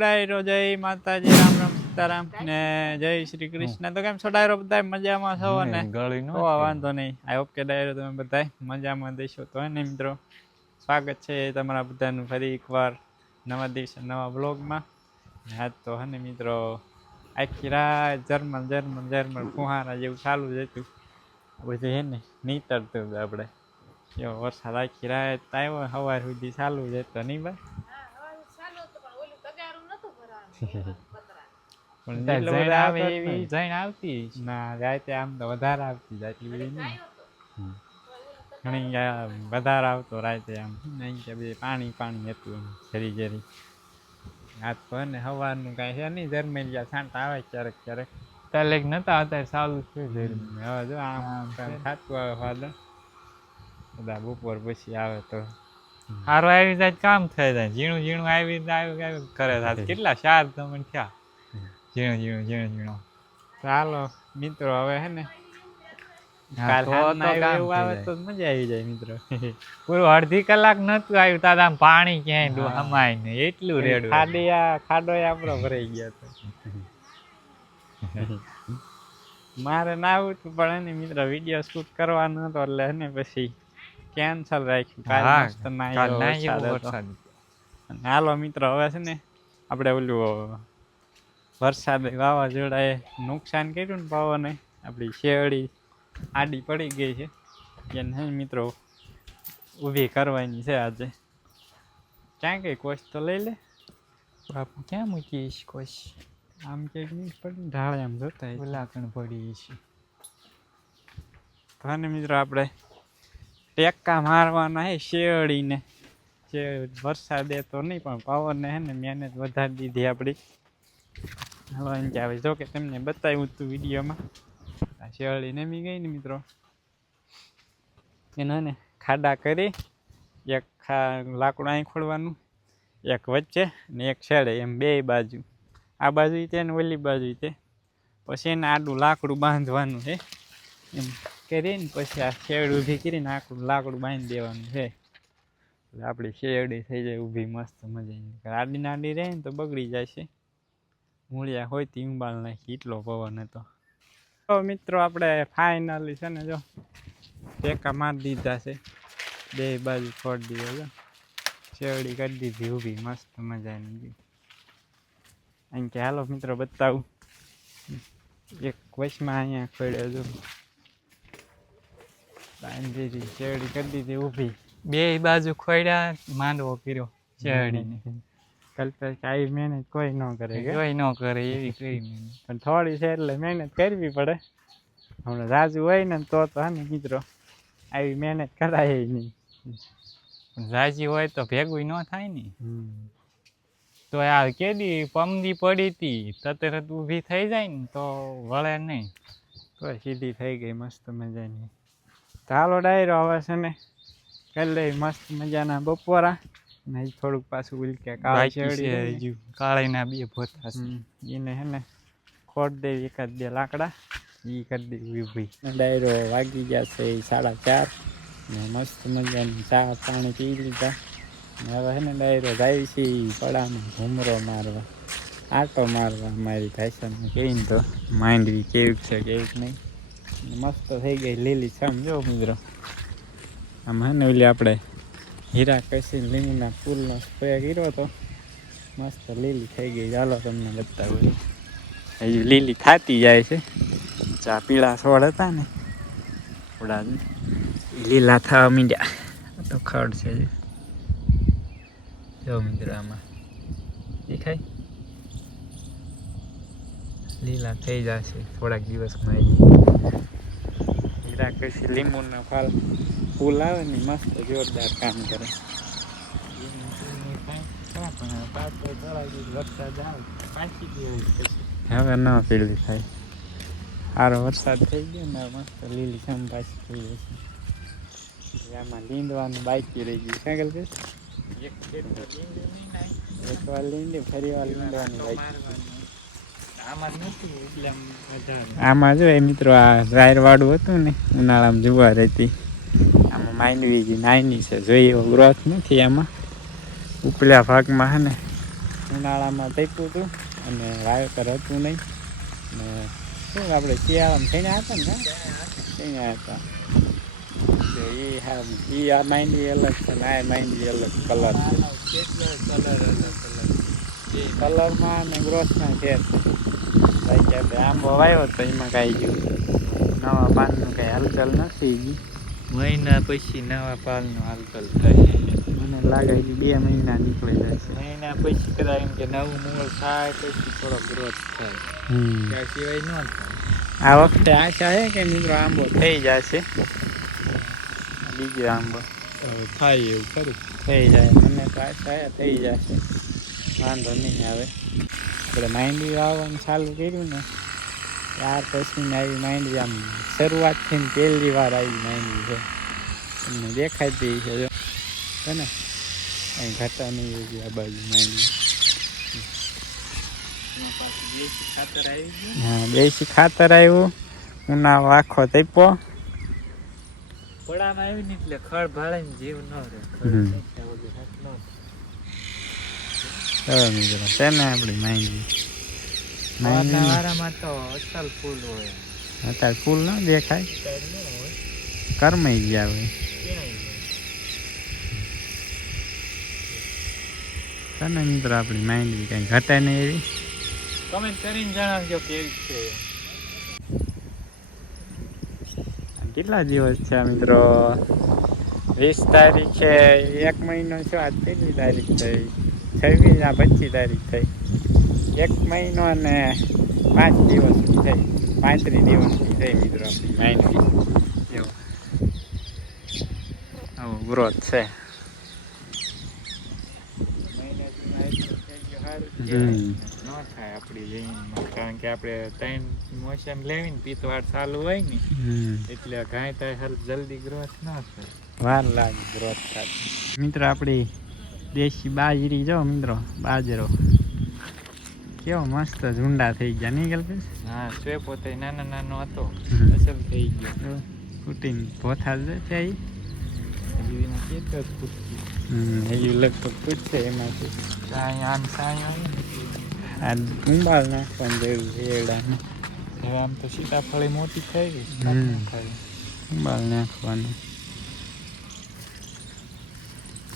ડાયરો જય માતાજી રામ રામ સીતારામ ને જય શ્રી કૃષ્ણ. તો કેમ છો ડાયરો બધા મજામાં છો ને? વાંધો નહીં. આઈ હોપ કે ડાયરો તમે બધા મજામાં દેશો. તો એને મિત્રો સ્વાગત છે તમારા બધાનું ફરી એકવાર નવા દિવસે નવા બ્લોગમાં. આજ તો હે ને મિત્રો આખી રાત જર્મન ફુહારા જેવું ચાલુ જ હતું. બધું હે ને નીતરતું હતું આપણે. એવો વરસાદ આખી રાત આવ્યો, સવાર સુધી ચાલુ જ હતો નહીં ભાઈ? આમ તો વધારે આવતી ઘણી વધારે આવતો રાતે આમ પાણી હતું જરી જરી. આજ તો ને સવારનું કાંઈ છે નહીં, જર્મેલિયા છાંટા આવે ક્યારેક ક્યારેક નતા અત્યારે ચાલુ છે. હવે જો આમ થતું આવે ફાદર બધા બપોર પછી આવે તો સારું આવી જાય, કામ થઈ જાય. ઝીણું આવી કરે કેટલા 4 તમને થયા ઝીણું. ચાલો મિત્રો હવે હે ને એવું આવે તો મજા આવી જાય મિત્રો. પૂરું અડધી કલાક નતું આવ્યું તાર આમ પાણી ક્યાંય હમાય ને એટલું રેડું ખાડો આપણો ભરાઈ ગયો હતો. મારે ના આવું હતું પણ એને મિત્રો વિડીયો શૂટ કરવાનો હતો એટલે એને પછી કેન્સલ રાખ્યું. હાલો મિત્રો હવે છે ને આપણે ઓલું વરસાદ વાવાઝોડાએ નુકસાન કર્યું ને પવને આપણી શેરડી આડી પડી ગઈ છે. એને મિત્રો ઊભી કરવાની છે આજે. ક્યાં કઈ કોશ તો લઈ લે બાપુ, ક્યાં મૂકીશ કોશ? આમ ક્યાંક નહીં પડી ઢાળે આમ જોતા ઉલાકણ પડી છે. તો ને મિત્રો આપણે ટેક્કા મારવાના હે શેરડીને. જે વરસાદે તો નહીં પણ પવનને હે ને મહેનત વધારી દીધી આપણી. હાલો એમ કે આવે જો કે તમને બતાવ્યું હતું વિડીયોમાં. શેરડી નમી ગઈ ને મિત્રો, એને ને ખાડા કરી એક લાકડું અહીં ખોલવાનું, એક વચ્ચે ને એક છેડે, એમ 2 બાજુ. આ બાજુ તે ને ઓલી બાજુ તે. પછી એને આડું લાકડું બાંધવાનું છે એમ કરીને પછી આ શેરડી ઊભી કરીને આકડું લાકડું બાંધી દેવાનું છે. એટલે આપણી શેરડી થઈ જાય ઊભી મસ્ત મજાની. આડી રહે ને તો બગડી જાય છે. મૂળિયા હોય તો ઉંબાળ નાખી, એટલો પવન હતો. તો મિત્રો આપણે ફાઇનલી છે ને જો ટેકા મારી દીધા છે, 2 બાજુ છોડી દીધો. શેરડી કરી દીધી ઊભી મસ્ત મજાની. અહીં કે હાલો મિત્રો બતાવું. એક વચમાં અહીંયા ખોડ્યો જો બાંધી શેરડી કરી દીધી ઊભી. 2 બાજુ ખોડ્યા, માંડવો કર્યો શેરડીને. કલ્પેશ આવી મહેનત કોઈ ન કરે એવી કરી મહેનત, પણ થોડી છે એટલે મહેનત કરવી પડે. હમણાં રાજુ હોય ને તો હે ને મિત્રો આવી મહેનત કરાય નહીં. રાજી હોય તો ભેગું ન થાય ને. તો યાર કેદી પમદી પડી હતી તરત ઊભી થઈ જાય ને તો વળે નહીં, તો સીધી થઈ ગઈ મસ્ત મજાની. ચાલો ડાયરો હવે છે ને કરી લઈ મસ્ત મજાના બપોરા. ને થોડુંક પાછું ઉલકે કાળીના 2 ભોથા છે એને હે ને ખોટ દેવી, 1-2 લાકડા એ કરી દેવી ઊભી. ડાયરો વાગી ગયા છે 4:30 ને મસ્ત મજાની ચા પાણી પી લીધા. હવે હે ને ડાયરો જાય છે પડામાં ઘૂમરો મારવા, આટો મારવા. મારી ભાષામાં કહીને તો માંડવી કેવી છે કેવી નહીં. મસ્ત થઈ ગઈ લીલી છમ જો મિત્રો. આમ હે ને ઓલી આપણે હીરા કસી લીંબુના ફૂલનો સ્પ્રે કર્યો તો મસ્ત લીલી થઈ ગઈ. ચાલો તમને બતાવું. હજી લીલી થતી જાય છે. ચા પીળા છોડ હતા ને થોડા લીલા થવા માંડ્યા. તો ખડ છે જો મિત્રો, આમાં દેખાય લીલા થઈ જશે થોડાક દિવસમાં. હીરા કસી લીંબુના ફૂલ આવે ને મસ્ત જોરદાર કામ કરે. વરસાદ આવે પાછી હવે ન પીળી થાય. સારો વરસાદ થઈ ગયો ને મસ્ત લીલી છમ પાછી થઈ જશે. આમાં લીંદવાનું બાકી રહી ગયું. સાયકલ કે એક વાર લીંડી ફરી વાર લીંદવાની બાકી. આમાં જો એ મિત્રો આ રાયર વાળું હતું ને ઉનાળામાં જુવાર હતી. આમાં માંડવી નાની છે, જોઈએ એવો ગ્રોથ નથી આમાં. ઉપલા ભાગમાં હે ને ઉનાળામાં તપ્યું હતું અને વાવેતર હતું નહીં ને શું આપણે શિયાળામાં થઈને હતા ને થઈને હતા એ આ માંડવી અલગ છે ને આ માંડવી અલગ કલર છે કલરમાં અને ગ્રોથમાં ફેર છે કે આંબો વાવ્યો તો એમાં કાંઈ ગયું નવા પાનનું કાંઈ હલચલ નથી ગઈ મહિના પછી નવા પાલનું હાલચલ થાય મને લાગે કે 2 મહિના નીકળી જશે મહિના પછી કદાચ એમ કે નવું મૂળ થાય પછી થોડો ગ્રોથ થાય ત્યાં સિવાય ન થાય આ વખતે આશા છે કે મિત્રો આંબો થઈ જશે બીજો આંબો થાય એવું ખરું થઈ જાય મને તો આશા છે થઈ જશે વાંધો નહીં આવે આપણે માંડવી વાવવાનું ચાલુ કર્યું ને ત્યાર પછી આવી માંડવી આમ શરૂઆતથી પહેલી વાર આવી માંડવી છે તમને દેખાતી છે જો છે ને કંઈ ઘટા નહીં એવી આ બાજુ માંડવી હા દેશી ખાતર આવ્યું ઉનાળો આખો તપ્યો પડામાં આવી ને એટલે ખડ ભાળે ને જીવ ન રહે મિત્રો છે ને આપણી માંડવી વારામાં તો અસલ ફૂલ હોય અત્યારે ફૂલ ન દેખાય કરમાઈ ગયા હોય છે ને મિત્રો આપણી માંડવી કઈ ઘટે નહીં એવી કમેન્ટ કરીને જણાવજો કેવી છે કેટલા દિવસ છે મિત્રો 20 તારીખે 1 મહિનો છે આજ કેટલી તારીખ થઈ 26 આ 25 તારીખ થઈ 1 મહિનો અને 5 દિવસ થઈ 35 દિવસની થઈ મિત્રો આપણી માંડવી એવો આવો ગ્રોથ છે થાય આપણી જમીનમાં કારણ કે આપણે 3 મોસમ લેવીને પીતવાડ ચાલુ હોય ને એટલે ગાય થાય હાલ જલ્દી ગ્રોથ ન થાય વાર લાગે ગ્રોથ થાય મિત્રો આપણી દેશી બાજરી જો મિત્રો બાજરો કેવો મસ્ત ઝુંડા થઈ ગયા નહીં ગલ્પેશ હા સ્વે પોતે નાનો નાનો હતો અસલ થઈ ગયો ફૂટીને ભોથા જ છે એમાં કેટલો જ ફૂટતી એ લગભગ ફૂટશે એમાંથી આમ સાંઈ હોય ને આ ઉંબાળ નાખવાની જરૂર છે એડાને હવે આમ તો સીતાફળી મોટી થઈ ગઈ ઉંબાળ નાખવાની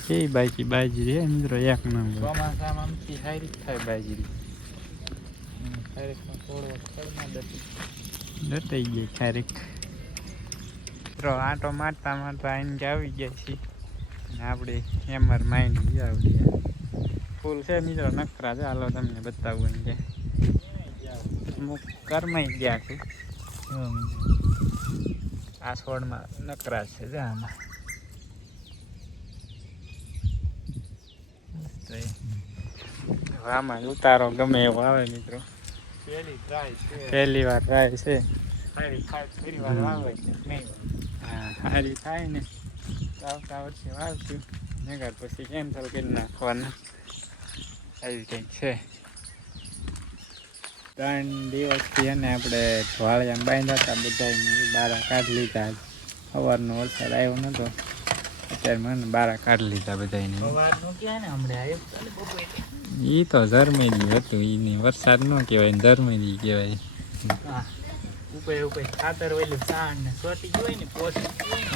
કેવી બાકી બાજરી હે મિત્રો 1 નંબર ચોમાસામાં આમથી સારી જ થાય બાજરી ખારેકમાં થોડો ખડમાં દટાઈ ગઈ ખારેક મિત્રો આટો મારતા મારતા આવીને કે આવી ગયા છીએ અને આપણે એમર માઇન્ડ આવી ફૂલ છે મિત્રો નખરા છે હાલો તમને બતાવું એમ કે અમુક કરમાઈ ગયા છે આ છોડમાં નકરા છે જે આમાં આમાં ઉતારો ગમે એવો આવે મિત્રો પહેલી વાર ટ્રાય છે હા સારી થાય ને આવતા વર્ષે વાવશું નગર પછી કેન્સલ કરી નાખવાના આવી કંઈક છે 3 દિવસથી એને આપણે ઢોળિયામાં બાંધ્યા હતા બધા બારા કાઢી લીધા સવારનો વરસાદ આવ્યો નતો અત્યારે મને બારા કાઢી લીધા બધાને એ તો ઝરમેલી હતું એની વરસાદ ન કહેવાય ઝરમેલી કહેવાય ઉપર ખાતર ઓલું સાણ ને સોટી હોય ને પોષક હોય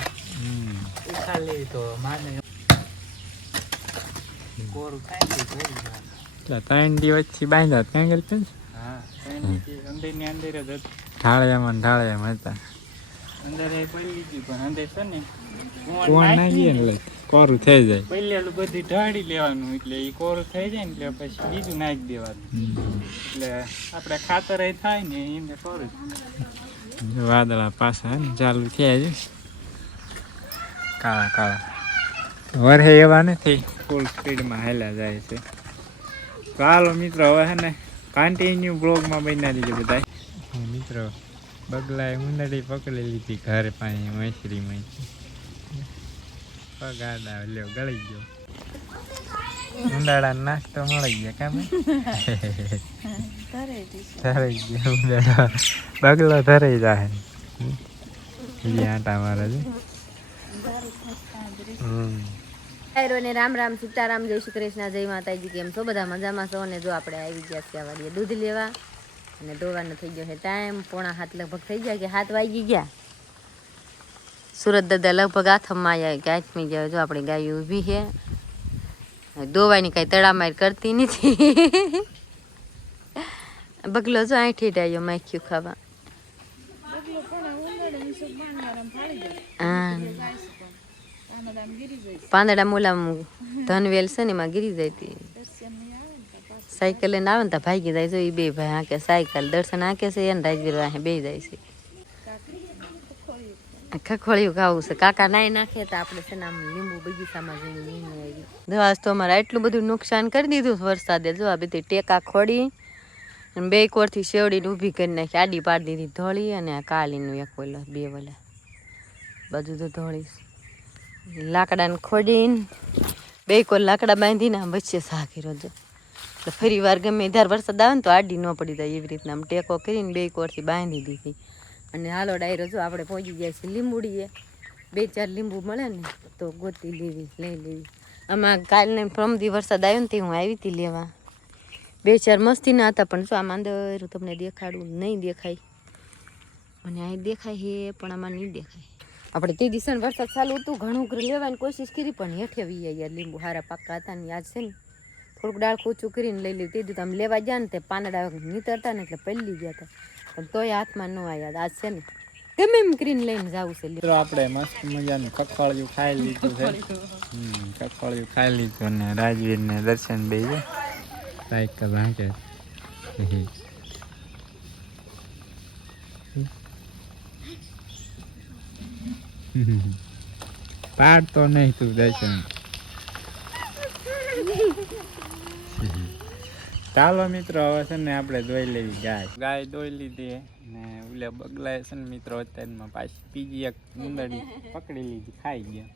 ને ખાલી તો માને કોરું થાય ને એટલે 3 દિવસથી બાંધ્યા ક્યાં ગયેલ હા અંદર ની અંદર જ ઢાળિયામાં હતા અંદર એ પડી ગયું પણ અંદર છે ને કોણ નાખીએ ને કોરું થઈ જાય પહેલેલું બધી ઢાળી લેવાનું એટલે એ કોરું થઈ જાય ને એટલે પછી બીજું નાખી દેવાનું એટલે આપણે ખાતર થાય ને એને કોરું વાદળા પાછા ને ચાલુ થયા છે કાળા કાળા વરહે એવા નથી ફૂલ સ્પીડમાં હાલ્યા જાય છે તો હાલો મિત્રો હવે છે ને કન્ટિન્યુ બ્લોગમાં બન્યા દીધું બધા મિત્રો બગલાએ ઉંદરડી પકડી લીધી ઘર પાસે મૈસરીમાં પગ આડા લ્યો ગળી ગયો ઉંદાડા નાસ્તો મળી ગયા કામ ધરાઈ ગયો ઉંદાડા બગલો ધરાઈ જાય બીજી આટા મારે છે ને રામ રામ સીતારામ જય શ્રી કૃષ્ણ જય માતાજી. કેમ છો બધા? મજામાં છો ને? જો આપણે આવી ગયા છે વાડીએ દૂધ લેવા અને દોવાનો થઈ ગયો છે ટાઈમ 6:45 લગભગ થઈ ગયા કે 7 વાગી ગયા. સુરત દાદા લગભગ આથમમાં આવ્યા કે આથમી ગયા. જો આપણી ગાય ઊભી છે, દોવાની કાંઈ તડામાર કરતી નથી. બગલો જો આઠી ડાયો માખ્યું ખાવા. પાંદડા મોલા ધનવેલ છે ને એમાં ગીરી જાય હતી. સાયકલ લઈને આવે ને તો ભાગી જાય. જો એ બે ભાઈ હાકે સાયકલ દર્શન હાકે છે એને રાજવીર વાહે બે જાય છે. ખખોળિયું ખાવું છે. કાકા નાઈ નાખે તો આપણે છે ને આમ લીંબુ બગીચામાં જઈને લઈને આવી. જો આજ તો અમારે એટલું બધું નુકસાન કરી દીધું વરસાદે. જો આ બધી ટેકા ખોડી અને બે કોરથી શેવડીને ઊભી કરી નાખી. આડી પાડી દીધી ધોળી અને કાલીનું એક ઓલા બે ઓલા બધું તો ધોળી. લાકડાને ખોડીને બે કોર લાકડા બાંધીને આમ વચ્ચે સા કર્યો. જો એટલે ફરી વાર ગમે ત્યારે વરસાદ આવે ને તો આડી ન પડી જાય એવી રીતના આમ ટેકો કરીને બે કોરથી બાંધી દીધી. અને હાલો ડાયરો જો આપણે પહોંચી જાય છે લીંબુડીએ. 2-4 લીંબુ મળે ને તો ગોતી લેવી લઈ લેવી. આમાં કાલને પ્રમદી વરસાદ આવ્યો ને તે હું આવી હતી લેવા. 2-4 મસ્તીના હતા પણ જો આમાં અંદર તમને દેખાડું નહીં દેખાય. અને અહીં દેખાય છે પણ આમાં નહીં દેખાય. આપણે તે દિવસે વરસાદ ચાલુ હતું ઘણું લેવાની કોશિશ કરી પણ હેઠે વી યાર લીંબુ હારા પાકા હતા ને યાદ છે ને થોડુંક ડાળ ઓછું કરીને લઈ લીધું. તે દીધું આમ લેવા ગયા ને તે પાંદડા નીતરતા ને એટલે પલળી ગયા હતા પણ તોય હાથમાં ન આવ્યા. આજ છે ને ગમે એમ કરીને લઈને જવું છે. મિત્રો આપણે મસ્ત મજાનું કખવાળિયું ખાઈ લીધું છે. કખવાળિયું ખાઈ લીધું અને રાજવીરને દર્શન દઈ જાય સાયકલ હાંકે. પાડતો નહીં તું દર્શન. ચાલો મિત્રો હવે છે ને આપણે દોઈ લેવી ગાય દોઈ લીધી ને ઓલે બગલાએ છે ને મિત્રો અત્યારમાં પાછી બીજી એક ઉંદરડી પકડી લીધી ખાઈ ગયા.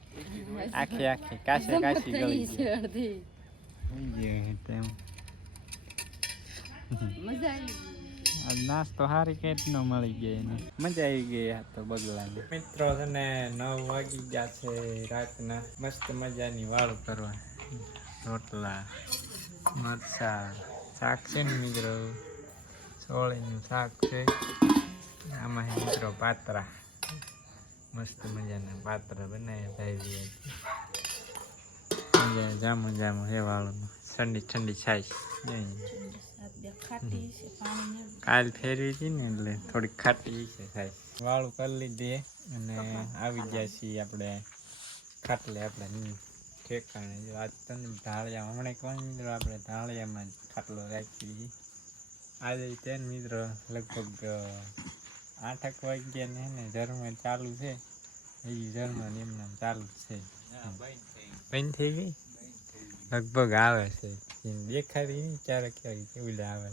આખી કાશી ગળી ગઈ. નાસ્તો હારી કેટ નો મળી ગઈ એને મજા આવી ગઈ. આ તો બગલાને મિત્રો છે ને 9 વાગી ગયા છે રાતના. મસ્ત મજાની વાળું કરવા રોટલા મરચા શાક છે ને મિત્રો ચોળીનું શાક છે. આમાં મિત્રો પાત્રા મસ્ત મજાના પાત્રા બનાવ્યા ભાઈ. જામું હે વાળું ઠંડી છાશ કાલ ફેરવી હતી ને એટલે થોડીક ખાટી છે થાય. વાળું કરી લીધી અને આવી ગયા છીએ આપણે ખાટલે આપણે ઠેકાણે. જો આજ તને ઢાળિયા હમણાં કહો મિત્રો આપણે ઢાળિયામાં જ ખાટલો રાખી. આજે ત્યાં મિત્રો લગભગ 8 વાગ્યા ને ઝરમર ચાલુ છે. એ ઝરમર એમને ચાલુ જ છે. બંધ થઈ ગઈ લગભગ આવે છે. દેખાડી નહીં ક્યારેક કેવું આવે.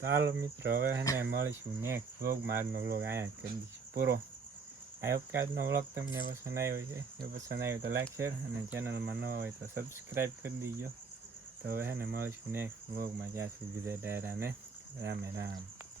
ચાલો મિત્રો હવે એને મળીશું નેક્સ્ટ વ્લોગમાં. આજનો વ્લોગ અહીંયા કરી દઈશું પૂરો. આઈ હોપ કે આજનો વ્લોગ તમને પસંદ આવ્યો છે. જો પસંદ આવ્યો તો લાઈક શેર અને ચેનલમાં ન હોય તો સબસ્ક્રાઈબ કરી દીજો. તો હવે એને મળીશું નેક્સ્ટ વ્લોગમાં. જ્યાં સુધી ડાયરાને રામે રામ.